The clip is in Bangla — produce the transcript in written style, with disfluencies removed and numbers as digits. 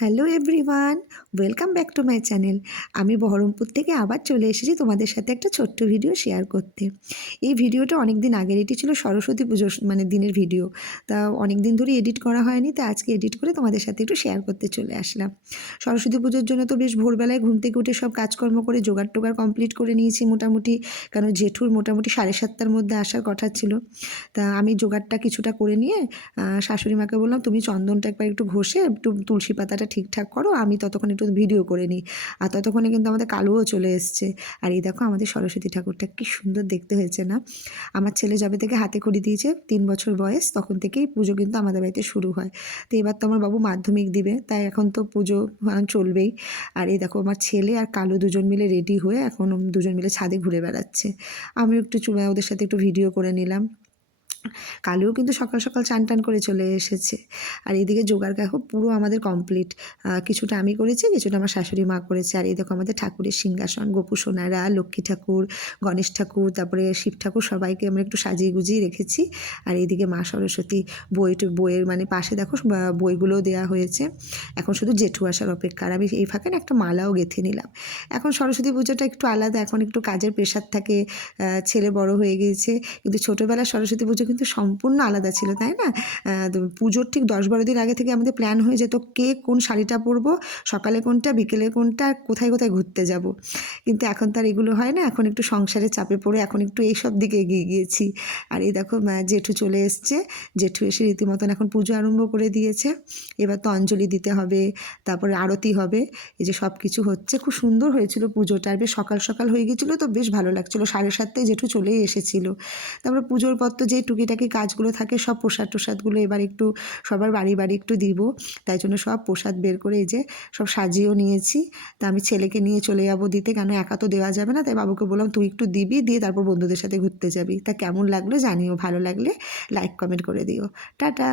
Hello everyone, welcome back to my channel. আমি বহরমপুর থেকে আবার চলে এসেছি তোমাদের সাথে একটা ছোট্ট ভিডিও শেয়ার করতে। এই ভিডিওটা অনেক দিন আগের, এটি ছিল সরস্বতী পুজোর দিনের ভিডিও। তা অনেক দিন ধরে এডিট করা হয়নি, তা আজকে এডিট করে তোমাদের সাথে একটু শেয়ার করতে চলে আসলাম। সরস্বতী পুজোর জন্য তো বেশ ভোরবেলায় ঘুম থেকে উঠে সব কাজকর্ম করে জোগাড় টোগাড় কমপ্লিট করে নিয়েছি মোটামুটি, কারণ জেঠুর মোটামুটি 7:30টার মধ্যে আসার কথা ছিল। তা আমি জোগাড়টা কিছুটা করে নিয়ে শাশুড়ি মাকে বললাম, তুমি চন্দনটা একবার একটু ঘষে একটু তুলসী পাতাটা ঠিকঠাক করো, আমি ততক্ষণ একটু ভিডিও করে নিই। আর ততক্ষণে কিন্তু আমাদের কালুও চলে এসছে। আর এই দেখো আমাদের সরস্বতী ঠাকুরটা কি সুন্দর দেখতে হয়েছে না? আমার ছেলে যবে থেকে হাতে খড়ি দিয়েছে, 3 বছর বয়স, তখন থেকেই পুজো কিন্তু আমাদের বাড়িতে শুরু হয়। তো এবার তো আমার বাবু মাধ্যমিক দিবে, তাই এখন তো পুজো চলবেই। আর এই দেখো আমার ছেলে আর কালু দুজন মিলে রেডি হয়ে এখন দুজন মিলে ছাদে ঘুরে বেড়াচ্ছে। আমিও একটু ওদের সাথে একটু ভিডিও করে নিলাম। কালুও কিন্তু সকাল সকাল চান টান করে চলে এসেছে। আর এদিকে জোগাড় দেখো পুরো আমাদের কমপ্লিট। কিছুটা আমি করেছি, কিছুটা আমার শাশুড়ি মা করেছে। আর এই দেখো আমাদের ঠাকুরের সিংহাসন, গোপু সোনারা, লক্ষ্মী ঠাকুর, গণেশ ঠাকুর, তারপরে শিব ঠাকুর, সবাইকে আমরা একটু সাজিয়ে গুজিয়ে রেখেছি। আর এইদিকে মা সরস্বতী বইয়ের পাশে দেখো বইগুলোও দেওয়া হয়েছে। এখন শুধু জেঠু আসার অপেক্ষা। আর আমি এই ফাঁকে না একটা মালাও গেঁথে নিলাম। এখন সরস্বতী পুজোটা একটু আলাদা, এখন একটু কাজের প্রেশার থাকে, ছেলে বড় হয়ে গিয়েছে। কিন্তু ছোটোবেলার সরস্বতী পুজো কিন্তু সম্পূর্ণ আলাদা ছিল, তাই না? পুজোর ঠিক 10-12 দিন আগে থেকে আমাদের প্ল্যান হয়ে যেত কে কোন শাড়িটা পরবো, সকালে কোনটা, বিকেলে কোনটা, কোথায় কোথায় ঘুরতে যাব। কিন্তু এখন তার এগুলো হয় না, এখন একটু সংসারের চাপে পড়ে এখন একটু এইসব দিকে এগিয়ে গিয়েছি। আর এই দেখো জেঠু চলে এসছে। জেঠু এসে রীতিমতন এখন পুজো আরম্ভ করে দিয়েছে। এবার তো অঞ্জলি দিতে হবে, তারপরে আরতি হবে, এই যে সব কিছু হচ্ছে। খুব সুন্দর হয়েছিল পুজোটা, আর বেশ সকাল সকাল হয়ে গিয়েছিলো, তো বেশ ভালো লাগছিলো। 7:30টায় জেঠু চলেই এসেছিলো। তারপরে পুজোর পর তো যে টুকিটাকি কাজগুলো থাকে, সব প্রসাদগুলো এবার একটু সবার বাড়ি বাড়ি একটু দিব। তাই জন্য সব প্রসাদ বের করে এই যে সব সাজিয়েও নিয়েছি। তা আমি ছেলেকে নিয়ে চলে যাবো দিতে, কেন একা তো দেওয়া যাবে না। তাই বাবুকে বললাম তুই একটু দিবি, দিয়ে তারপর বন্ধুদের সাথে ঘুরতে যাবি। তা কেমন লাগলো জানিও, ভালো লাগলে লাইক কমেন্ট করে দিও। টাটা।